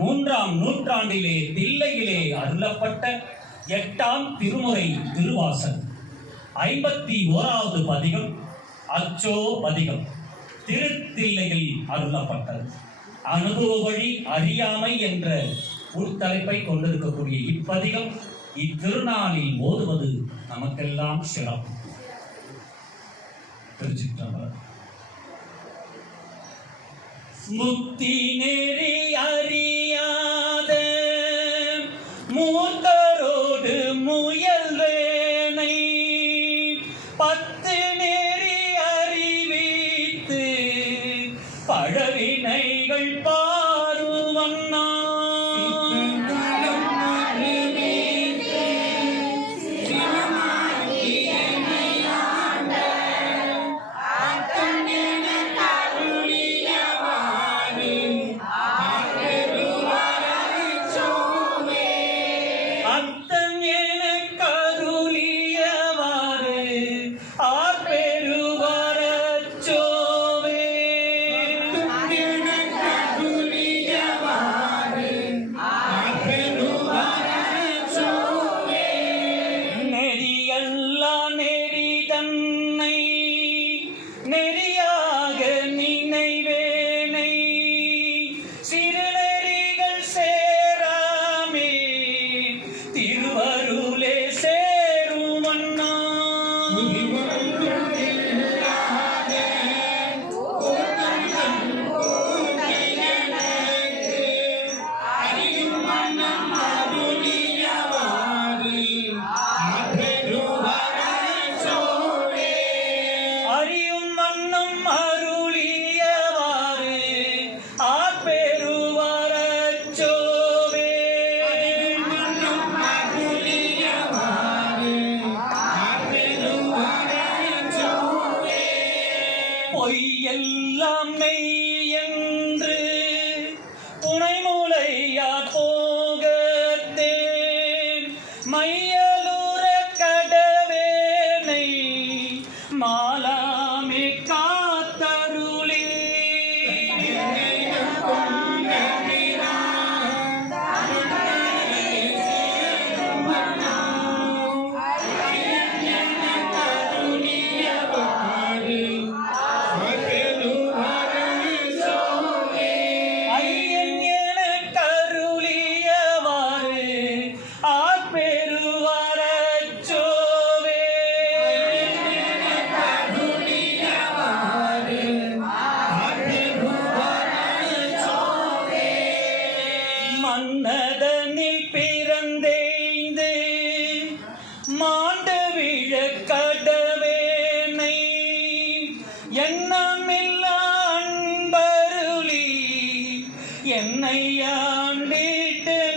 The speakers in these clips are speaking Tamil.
மூன்றாம் நூற்றாண்டிலே தில்லையிலே அருளப்பட்ட 8ஆம் திருமுறை திருவாசகம் 51வது பதிகம் அச்சோ பதிகம் திருத்தில்லையில் அருளப்பட்டது. அனுபவ வழி அறியாமை என்ற உட்தலைப்பை கொண்டிருக்கக்கூடிய இப்பதிகம் இத்திருநாளில் ஓதுவது நமக்கெல்லாம் சிறப்பு. திருச்சிற்றம்பலம். முக்தி நெறி அறியாத மூத்தரோடு முயல்வேனை பத்து நெறி அறிவித்து பழவினைகள் பாருவண்ணா நெறியாக நினைவேனை சிறுநெறிகள் சேராமே திருவருளே சேருமண்ணா பொய்யெல்லாம் மெய் என்று புனைமுலையார் போகத்தேன் மையலுற கடவேனை மாலாமே காத்தருளி மன்னதனில் பிறந்தேந்து மாண்டு விழ கடவேனை எண்ணமில்லா அன்பருளி என்னை ஆண்டிட்டென்னையும்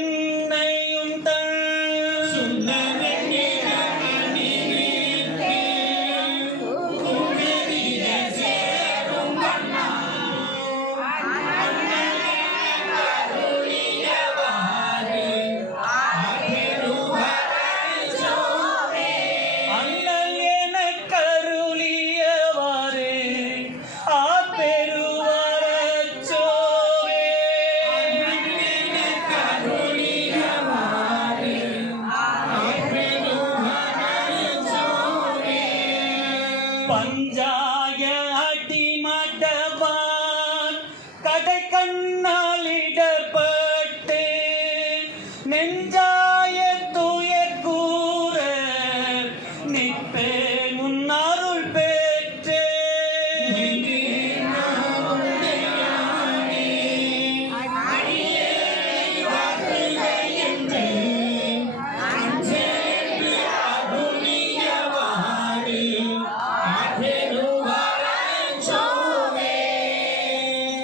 பஞ்சாய அடிமடவான் கடை கண்ணாலிடப்பட்டு நெஞ்சாய துயர் கூற நிற்பேன் உன் அருள் பெற்றே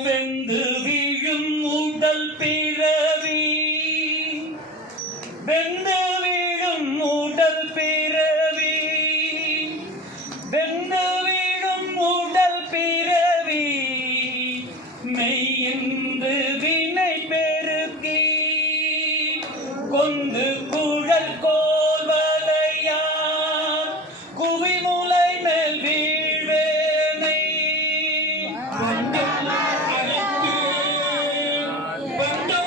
வெந்து விழும் உடல் பிறவி வெந்து விழும் உடல் பிறவி வெந்து விழும் உடல் பிறவி மெய்யென்று வினை பெருக்கி கொண்டு குழல் கோல்வலையார் குவிமுலை மேல் வீழ்வேனை வந்தோ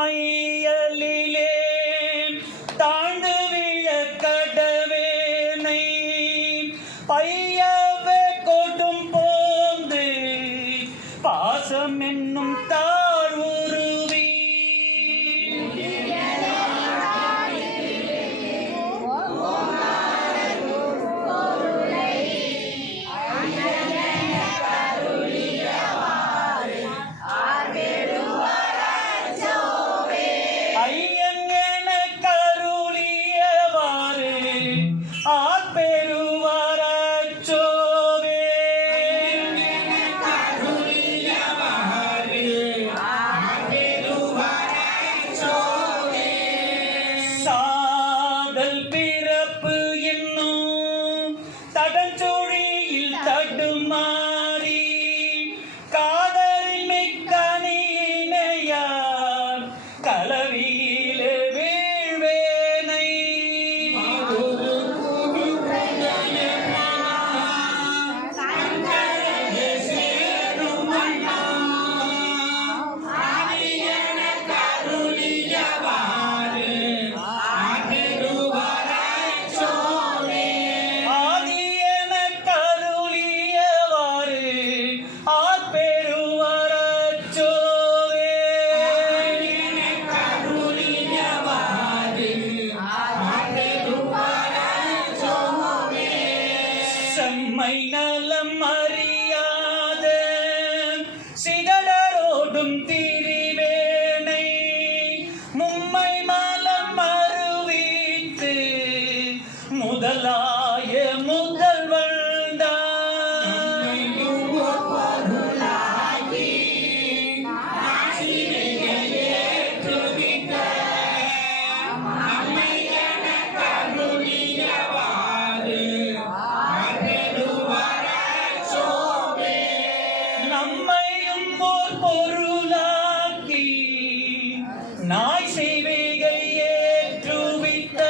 மையலிலே தாழ்ந்து விழ கடவேனை பையவே கொடும் போந்து பாசம் என்னும் தாழ்வுருவி சாதல் பிறப்பு என்னும் தடஞ்சொழியில் தடுமாறி காதலின் மிக்கணியினையார் களவியில வீழ்வேனை செம்மை நலம் அறியாத சிதலரோடும் திரிவேனை மும்மை மலம் மறுவித்து முதலாய முதல்வள்தான் நம்மையும் ஓர் பொருளாக்கி நாய் செய்வைகை ஏற்றுவித்த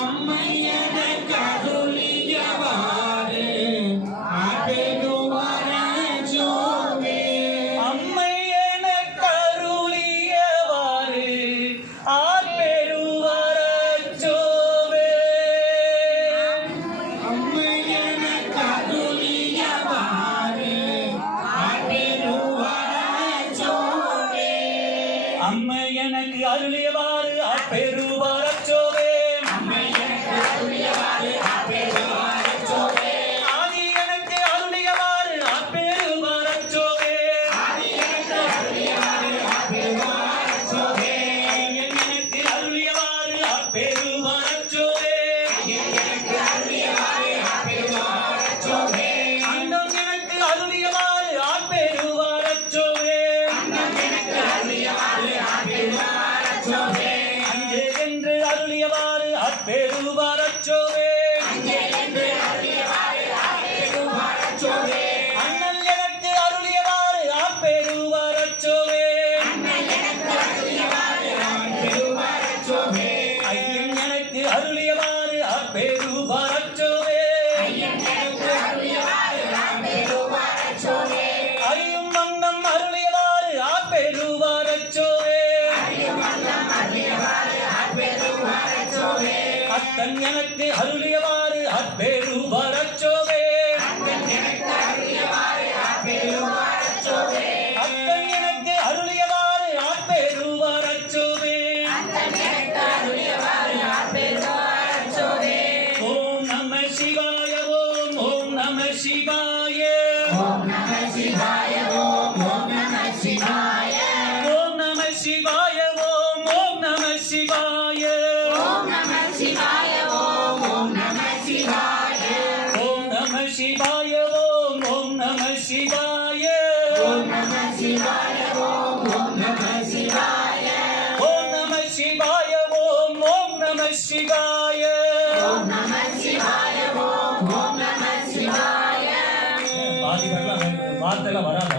அம்மையன கருளியவாறு அம்மையன கருளியவாறு ஆர்பெருவரச்சோவே அம்மையன அம்மை எனக்கு அருளியவாறு அப்பெருவரச்சோவே ஆதி எனக்கு அருளியவாறு அப்பெருவரச்சோவே எனக்கு அருளியவாறு அப்பெருவரச்சோவே அண்டம் எனக்கு அருளியவாறு அப்பெருவரச்சோவே அங்கே என்று அருளியவாறு அப்பெருவரச்சோவே அண்ணல் எனக்கு அருளியவாறு அப்பெருவரச்சோவே ஐயன் எனக்கு அருளியவாறு அப்பெருவரச்சோவே அறியும் மன்னம் அருளியவாறு அப்பெருவரச்சோவே அத்தன் எனக்கு அருளியவாறு அப்பெருவரச்சோவே அத்தன் எனக்கு அருளியவாறு அப்பெருவரச்சோவே ஓம் நம சிவாய ஓம் நம சிவாய ஓம் நம சிவாய ஓம் நம சிவாய ஓம் நம சிவாய ஓம் நம சிவாய ஓம் நம சிவாய ஓம் நம சிவாய ஓம் நம சிவாய ஓம் நம சிவாய ஓம் நம சிவாய ஓம் நம சிவாய ஓம் நம சிவாய ஓம் நம சிவாய ஓம் நம சிவாய ஓம் நம சிவாய வார்த்தைலாம் வராதா?